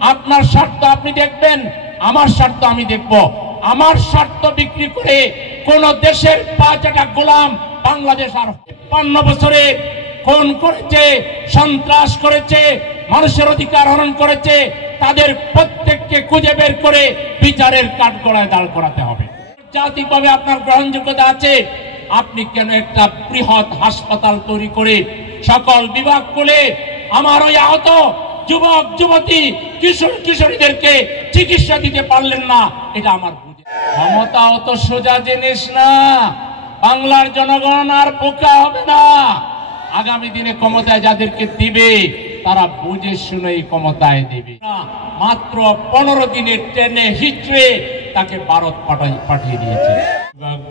আপনার স্বার্থ আপনি দেখবেন, আমার স্বার্থ আমি দেখব। আমার স্বার্থ বিক্রি করে কোন দেশের পাঁচটা গোলাম বাংলাদেশ আর ৫৫ বছরে খুন করেছে, সন্ত্রাস করেছে, মানুষের অধিকার হরণ করেছে, তাদের প্রত্যেককে খুঁজে বের করে বিচারের কাঠগড়ায় দাঁড় করাতে হবে। জাতিভাবে আপনার গ্রহণযোগ্যতা আছে, আপনি কেন একটা বৃহৎ হাসপাতাল তৈরি করে সকল বিভাগ খুলে আমার ওই আহত যুবক যুবতী কিশোর কিশোরীদেরকে চিকিৎসা দিতে পারলেন না? এটা আমার বুঝে। ক্ষমতা অত সোজা জিনিস না, বাংলার জনগণ আর বোকা হবে না। আগামী দিনে ক্ষমতায় যাদেরকে দিবে তারা বুঝে শুনেই ক্ষমতায় দিবে। মাত্র 15 দিনের ট্রেনে হিচড়ে তাকে ভারত পাঠিয়ে দিয়েছে।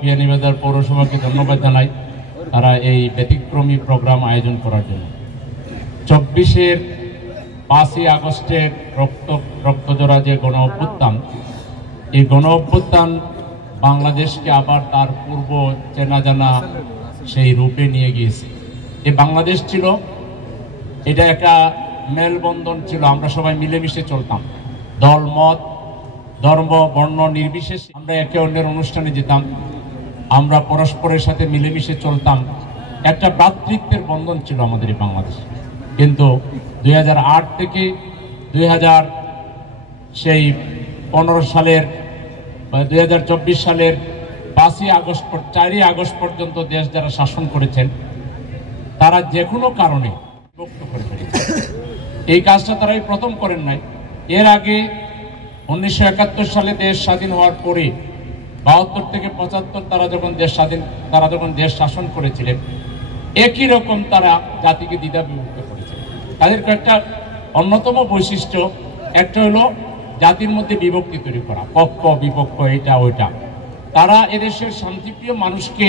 বিয়ানীবাজার পৌরসভাকে ধন্যবাদ জানাই, তারা এই ব্যতিক্রমী প্রোগ্রাম আয়োজন করার জন্য। 24-এর 5ই আগস্টের রক্তজোড়া যে গণ অভ্যুত্থান, এই গণ অভ্যুত্থান বাংলাদেশকে আবার তার পূর্ব চেনা জানা সেই রূপে নিয়ে গিয়েছে। এই বাংলাদেশ ছিল, এটা একটা মেলবন্ধন ছিল, আমরা সবাই মিলেমিশে চলতাম, দল মত ধর্ম বর্ণ নির্বিশেষে আমরা একে অন্যের অনুষ্ঠানে যেতাম, আমরা পরস্পরের সাথে মিলেমিশে চলতাম, একটা ভ্রাতৃত্বের বন্ধন ছিল আমাদের এই বাংলাদেশ। কিন্তু 2008 থেকে 2015 সালের 2024 সালের 4ই আগস্ট পর্যন্ত দেশ যারা শাসন করেছেন তারা যে কোনো কারণে বিভক্ত করে ফেলেছে। এই কাজটা তারাই প্রথম করেন নাই। এর আগে 1971 সালে দেশ স্বাধীন হওয়ার পরে 72 থেকে 75 তারা যখন দেশ শাসন করেছিলেন, একই রকম তারা জাতিকে দ্বিধা বিভক্ত করেছে। তাদের একটা অন্যতম বৈশিষ্ট্য একটা হলো জাতির মধ্যে বিভক্তি তৈরি করা, পক্ষ বিপক্ষ, এটা ওইটা। তারা এদেশের শান্তিপ্রিয় মানুষকে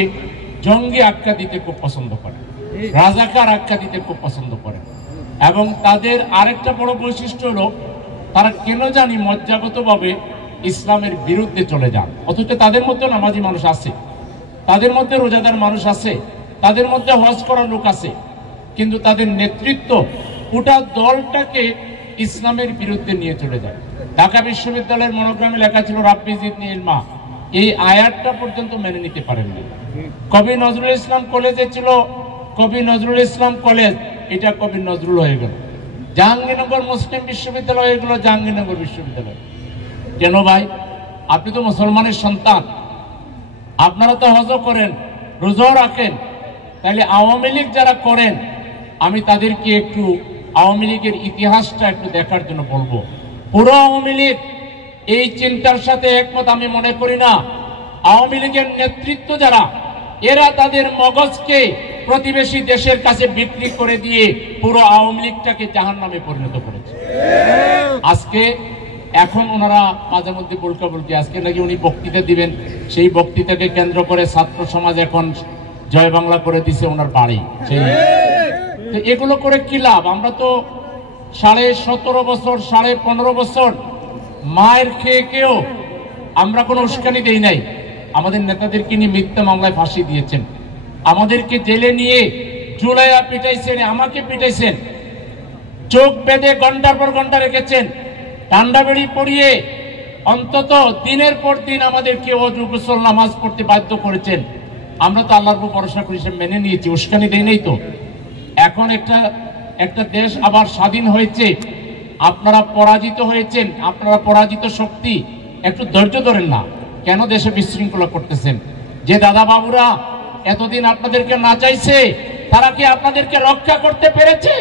জঙ্গি আখ্যা দিতে খুব পছন্দ করে, রাজাকার আখ্যা দিতে খুব পছন্দ করে। এবং তাদের আরেকটা বড় বৈশিষ্ট্য হলো তারা কেন জানি মজ্জাগতভাবে ইসলামের বিরুদ্ধে চলে যান, অথচ তাদের মধ্যে নামাজি মানুষ আছে, তাদের মধ্যে রোজাদার মানুষ আছে, তাদের মধ্যে হজ করার লোক আছে, কিন্তু তাদের নেতৃত্ব গোটা দলটাকে ইসলামের বিরুদ্ধে নিয়ে চলে যায়। ঢাকা বিশ্ববিদ্যালয়ের মনোগ্রামে লেখা ছিল রাব্বি জিদনি ইলমা, এই আয়াতটা পর্যন্ত মেনে নিতে পারেননি। কবি নজরুল ইসলাম কলেজে ছিল কবি নজরুল ইসলাম কলেজ, এটা কবি নজরুল হয়ে গেল। জাহাঙ্গীরনগর মুসলিম বিশ্ববিদ্যালয় হয়ে গেল জাহাঙ্গীরনগর বিশ্ববিদ্যালয়। কেন ভাই? আপনি তো মুসলমানের সন্তান, আপনারা তো হজও করেন, রোজাও রাখেন, তাহলে আওয়ামী লীগ যারা করেন আমি তাদেরকে একটু আওয়ামী লীগের ইতিহাসটা একটু দেখার জন্য বলবো। পুরো আওয়ামী লীগ এই চিন্তার সাথে একমত আমি মনে করি না। আওয়ামী লীগের নেতৃত্ব যারা, এরা তাদের মগজকে প্রতিবেশী দেশের কাছে বিক্রি করে দিয়ে পুরো আওয়ামী লীগটাকে জাহান্নামে পরিণত করেছে। আজকে এখন ওনারা মাঝে মধ্যে বলকি আজকে নাকি উনি বক্তৃতা দিবেন, সেই বক্তৃতাকে কেন্দ্র করে ছাত্র সমাজ এখন জয় বাংলা করে দিছে ওনার বাড়ি। এগুলো করে কি লাভ? আমরা তো 17.5 বছর 15.5 বছর মায়ের খেয়েও আমরা কোনো উস্কানি দেই নাই। আমাদের নেতাদেরকে নিয়ে মিথ্যা মামলায় ফাঁসি দিয়েছেন, আমাদেরকে জেলে নিয়ে জুলাইয়া পিটাইছেন, আমাকে পিটাইছেন, চোখ বেঁধে ঘন্টার পর ঘন্টা রেখেছেন, ঠান্ডা বেড়ি পরিয়ে অন্তত দিনের পর দিন আমাদেরকে ওযু গোসল নামাজ পড়তে বাধ্য করেছেন। আমরা তো আল্লাহর উপর ভরসা করে মেনে নিয়েছি, উস্কানি দেই নাই তো। এখন একটা দেশ আবার স্বাধীন হয়েছে, আপনারা পরাজিত হয়েছেন, আপনারা পরাজিত শক্তি, একটু ধৈর্য ধরেন না। কেন দেশে বিশৃঙ্খলা করতেছেন? যে দাদা বাবুরা এতদিন আপনাদেরকে না চাইছে, তারা কি আপনাদেরকে রক্ষা করতে পেরেছে?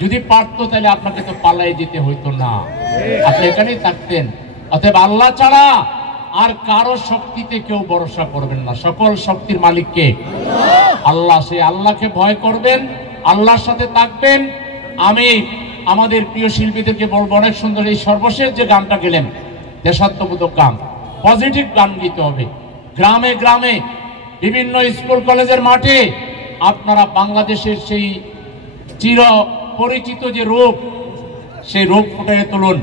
যদি পারতো তাহলে আপনাকে তো পালাই যেতে হইতো না, আপনি এখানেই থাকতেন। অতএব আল্লাহ ছাড়া আর কারো শক্তিতে কেউ ভরসা করবেন না। সকল শক্তির মালিককে আল্লাহ, সেই আল্লাহকে ভয় করবেন, আল্লাহর সাথে থাকবেন। আমি আমাদের প্রিয় শিল্পীদেরকে বলবো, অনেক সুন্দর এই সর্বশেষ যে গানটা গেলেন, দেশাত্মবোধক গান, পজিটিভ গান দিতে হবে। গ্রামে গ্রামে বিভিন্ন স্কুল কলেজের মাঠে আপনারা বাংলাদেশের সেই চির পরিচিত যে রূপ, সেই রূপ ফুটিয়ে তুলুন।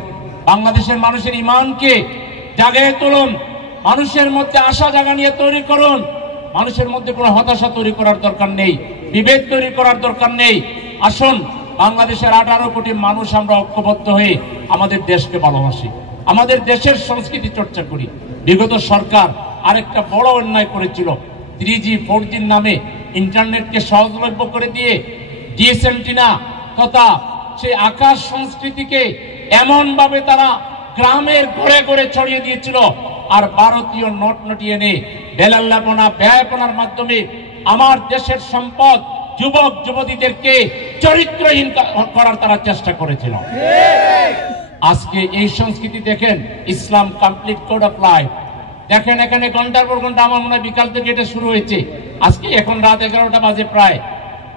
বাংলাদেশের মানুষের ইমানকে জাগিয়ে তুলুন, মানুষের মধ্যে আশা জাগানিয়ে তৈরি করুন। মানুষের মধ্যে কোনো হতাশা তৈরি করার দরকার নেই, বিভেদ তৈরি করার দরকার নেই। আসুন, বাংলাদেশের 18 কোটি মানুষ আমরা ঐক্যবদ্ধ হয়ে আমাদের দেশকে ভালোবাসি, আমাদের দেশের সংস্কৃতি চর্চা করি। বিগত সরকার আরেকটা বড় অন্যায় করেছিল, 3G 4G নামে ইন্টারনেটকে সহজলভ্য করে দিয়ে ডিএসএন্টিনা তথা সেই আকাশ সংস্কৃতিকে এমন ভাবে তারা গ্রামের ঘরে ঘরে ছড়িয়ে দিয়েছিল। আর ভারতীয় নোট নটি এনে বেলাল্লাপনা ব্যয়পনার মাধ্যমে আমার দেশের সম্পদ যুবক যুবতীদেরকে চরিত্রহীন করার তারা চেষ্টা করেছিল। আজকে এই সংস্কৃতি দেখেন, ইসলাম কমপ্লিট কোড অফ লাইফ দেখেন, এখানে ঘন্টার পর ঘন্টা, আমার মনে হয় বিকাল থেকে এটা শুরু হয়েছে, আজকে এখন রাত 11টা বাজে, প্রায়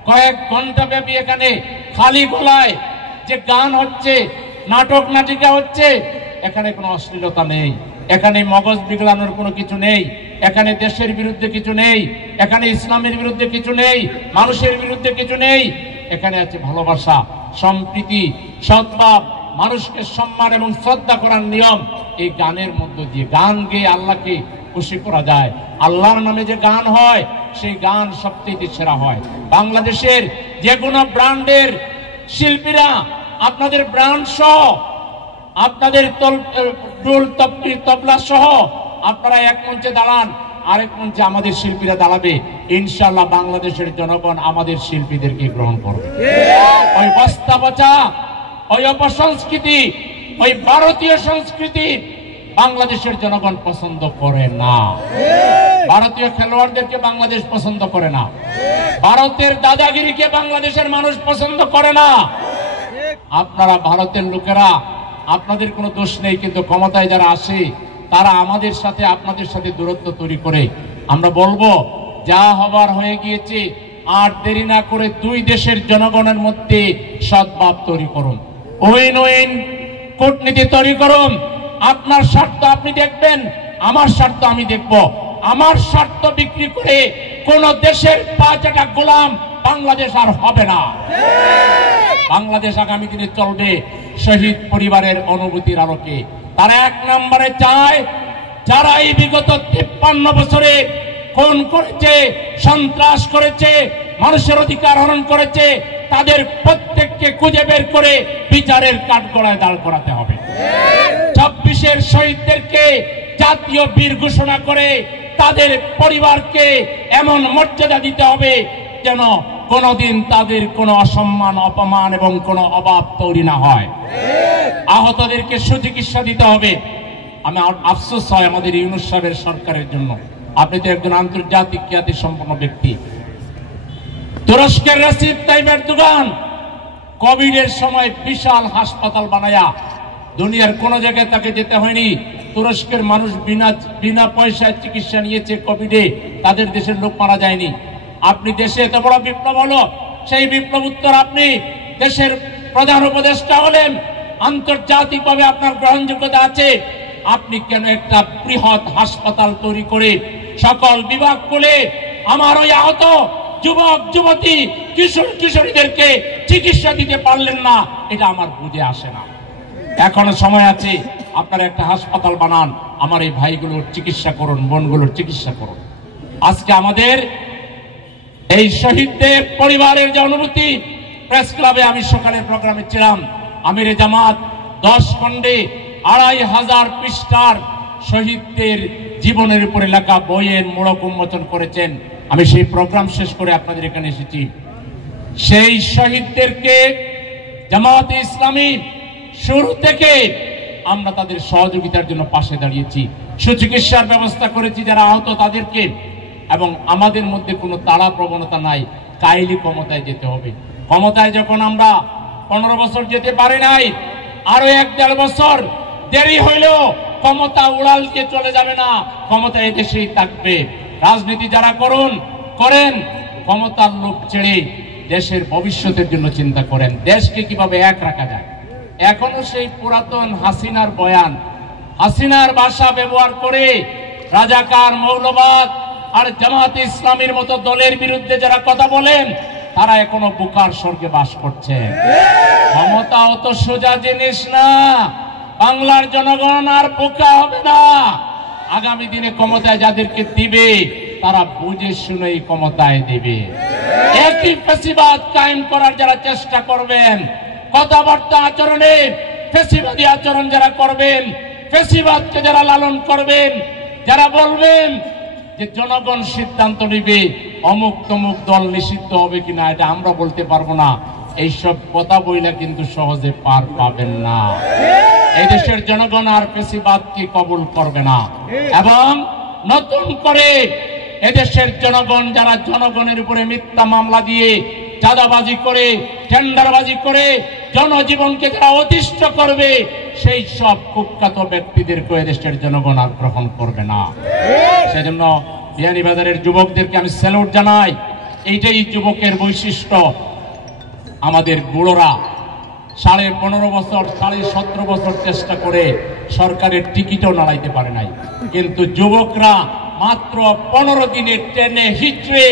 কয়েক ঘন্টা ব্যাপী এখানে খালি গলায় যে গান হচ্ছে, নাটক নাটিকা হচ্ছে, এখানে কোনো অশ্লীলতা নেই, এখানে মগজ বিগলানোর কোনো কিছু নেই, এখানে দেশের বিরুদ্ধে কিছু নেই, এখানে ইসলামের বিরুদ্ধে কিছু নেই, মানুষের বিরুদ্ধে কিছু নেই। এখানে আছে ভালোবাসা, সম্প্রীতি, সদ্ভাব, মানুষকে সম্মান এবং শ্রদ্ধা করার নিয়ম। এই গানের মধ্য দিয়ে, গান গেয়ে আল্লাহকে খুশি করা যায়। আল্লাহর নামে যে গান হয় সেই গান সবচেয়ে সেরা হয়। বাংলাদেশের যে কোনো ব্র্যান্ডের শিল্পীরা আপনাদের ব্র্যান্ড সহ, আপনাদের ঢোল তবলা সহ আপনারা এক মঞ্চে দাঁড়ান, আরেক মঞ্চে আমাদের শিল্পীরা দাঁড়াবে, ইনশাআল্লাহ বাংলাদেশের জনগণ আমাদের শিল্পীদেরকে গ্রহণ করবে। ওই বস্তা পচা, ওই অপসংস্কৃতি, ওই ভারতীয় সংস্কৃতি বাংলাদেশের জনগণ পছন্দ করে না। ভারতীয় খেলোয়াড়দেরকে বাংলাদেশ পছন্দ করে না, ভারতের দাদাগিরিকে বাংলাদেশের মানুষ পছন্দ করে না। আপনারা ভারতের লোকেরা, আপনাদের কোনো দোষ নেই, কিন্তু ক্ষমতায় যারা আসে তারা আমাদের সাথে আপনাদের সাথে দূরত্ব তৈরি করে। আমরা বলবো, যা হবার হয়ে গিয়েছে, আর দেরি না করে দুই দেশের জনগণের মধ্যে সদ্ভাব তৈরি করুন, উইন উইন কূটনীতি তৈরি করুন। আপনার স্বার্থ আপনি দেখবেন, আমার স্বার্থ আমি দেখব। আমার স্বার্থ বিক্রি করে কোন দেশের পাঁচটা গোলাম বাংলাদেশ আর হবে না। বাংলাদেশ আগামী দিনে চলবে শহীদ পরিবারের অনুভূতির আলোকে। তারা এক নম্বরে চায়, যারা এই বিগত 53 বছরে খুন করেছে, সন্ত্রাস করেছে, মানুষের অধিকার হরণ করেছে, তাদের প্রত্যেককে খুঁজে বের করে বিচারের কাঠগড়ায় দাঁড় করাতে হবে। 26-এর শহীদদেরকে জাতীয় বীর ঘোষণা করে তাদের পরিবারকে এমন মর্যাদা দিতে হবে যেন কোনদিন তাদের কোনো অসম্মান, অপমান এবং কোনো অভাব তৈরি না হয়। আহতদেরকে সুচিকিৎসা দিতে হবে। আমি আফসোস হয় আমাদের ইউনূস সাহেবের সরকারের জন্য। আপনি তো একজন আন্তর্জাতিক খ্যাতি সম্পন্ন ব্যক্তি। তুরস্কের রেসিপ তাইয়িপ এরদোগান কোভিডের সময় বিশাল হাসপাতাল বানায়া, দুনিয়ার কোন জায়গায় তাকে যেতে হয়নি, তুরস্কের মানুষ বিনা পয়সায় চিকিৎসা নিয়েছে কোভিডে, তাদের দেশের লোক মারা যায়নি। আপনি দেশে এত বড় বিপ্লব হলো, সেই বিপ্লব উত্তর আপনি দেশের প্রধান উপদেষ্টা হলেন, আন্তর্জাতিকভাবে আপনার গ্রহণযোগ্যতা আছে, আপনি কেন একটা বৃহৎ হাসপাতাল তৈরি করে সকল বিভাগ খুলে আমার ওই আহত যুবক যুবতী কিশোর কিশোরীদেরকে চিকিৎসা দিতে পারলেন না? এটা আমার বুঝে আসে না। এখনো সময় আছে, আপনারা একটা হাসপাতাল বানান, আমার এই ভাইগুলোর চিকিৎসা করুন, বোনগুলোর চিকিৎসা করুন। আজকে আমাদের এই শহীদদের পরিবারের যে অনুভূতি, প্রেস ক্লাবে আমি সকালের প্রোগ্রামে ছিলাম, আমিরে জামাত 10 খণ্ডে 2500 পৃষ্ঠার শহীদদের জীবনের উপরে লেখা বইয়ের মোড়ক উন্মোচন করেছেন। আমি সেই প্রোগ্রাম শেষ করে আপনাদের এখানে এসেছি। সেই শহীদদেরকে জামাতে ইসলামী শুরু থেকে আমরা তাদের সহযোগিতার জন্য পাশে দাঁড়িয়েছি, সুচিকিৎসার ব্যবস্থা করেছি যারা আহত তাদেরকে, এবং আমাদের মধ্যে কোনো তাড়া প্রবণতা নাই, কাইলি ক্ষমতায় যেতে হবে। ক্ষমতায় যখন আমরা 15 বছর যেতে পারি নাই, আরো 1-1.5 বছর দেরি হইলেও ক্ষমতা উড়াল দিয়ে চলে যাবে না, ক্ষমতা এদেশেই থাকবে। রাজনীতি যারা করেন, ক্ষমতার লোভ ছেড়ে দেশের ভবিষ্যতের জন্য চিন্তা করেন, দেশকে কিভাবে এক রাখা যায়। এখনো সেই পুরাতন হাসিনার বয়ান, হাসিনার ভাষা ব্যবহার করে রাজাকার, মৌলবাদ আর জামাতে ইসলামীর মতো দলের বিরুদ্ধে যারা কথা বলেন, তারা এখনো বুকার স্বর্গে বাস করছে। ক্ষমতা অত সোজা জিনিস না, বাংলার জনগণ আর বোকা হবে না। আগামী দিনে ক্ষমতায় যাদেরকে দিবে তারা বুঝে শুনেই ক্ষমতায় দিবে। একই ফ্যাসিবাদ কায়েম করার যারা চেষ্টা করবেন, কথাবার্তা আচরণে ফ্যাসিবাদী আচরণ যারা করবেন, ফ্যাসিবাদকে যারা লালন করবেন, যারা বলবেন যে জনগণ সিদ্ধান্ত নিবে অমুক তমুক দল নিষিদ্ধ হবে কিনা, এটা আমরা বলতে পারবো না, এইসব কথা বইলা কিন্তু সহজে পার পাবেন না। এই দেশের জনগণ আর ফ্যাসিবাদকে কবুল করবে না। এবং নতুন করে এদেশের জনগণ যারা জনগণের উপরে মিথ্যা মামলা দিয়ে, চাঁদাবাজি করে, টেন্ডারবাজি করে জনজীবনকে যারা অতিষ্ঠ করবে, সেই সব কুখ্যাত ব্যক্তিদেরকে এদেশের জনগণ আর গ্রহণ করবে না। সেজন্য বিয়ানীবাজারের যুবকদেরকে আমি স্যালুট জানাই। এইটাই যুবকের বৈশিষ্ট্য। আমাদের বুড়োরা 15.5 বছর, 17.5 বছর চেষ্টা করে সরকারের টিকিটও নাড়াইতে পারে নাই, কিন্তু যুবকরা মাত্র 15 দিনে ট্রেনে হিচড়ে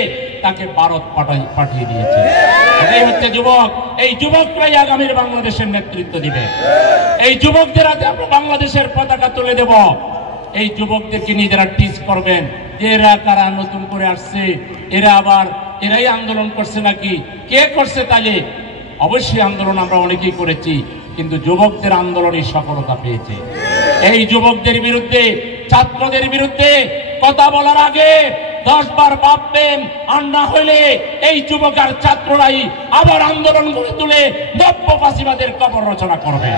তাকে ভারত পাঠিয়ে দিয়েছে। এটাই হচ্ছে যুবক। এই যুবকরাই আগামীর বাংলাদেশের নেতৃত্ব দিবে। এই যুবকদের হাতে আমরা বাংলাদেশের পতাকা তুলে দেব। এই যুবকদেরকে নিজেরা টিচ করবেন যে এরা কারা নতুন করে আসছে, এরাই আন্দোলন করছে নাকি, কে করছে। তাহলে অবশ্যই আন্দোলন আমরা অনেকেই করেছি, কিন্তু যুবকদের আন্দোলনই সফলতা পেয়েছে। এই যুবকদের বিরুদ্ধে, ছাত্রদের বিরুদ্ধে কথা বলার আগে 10 বার ভাববেন, আর না হইলে এই যুবক আর ছাত্ররাই আবার আন্দোলন গড়ে তুলে নব্য ফাঁসিবাদের কবর রচনা করবে।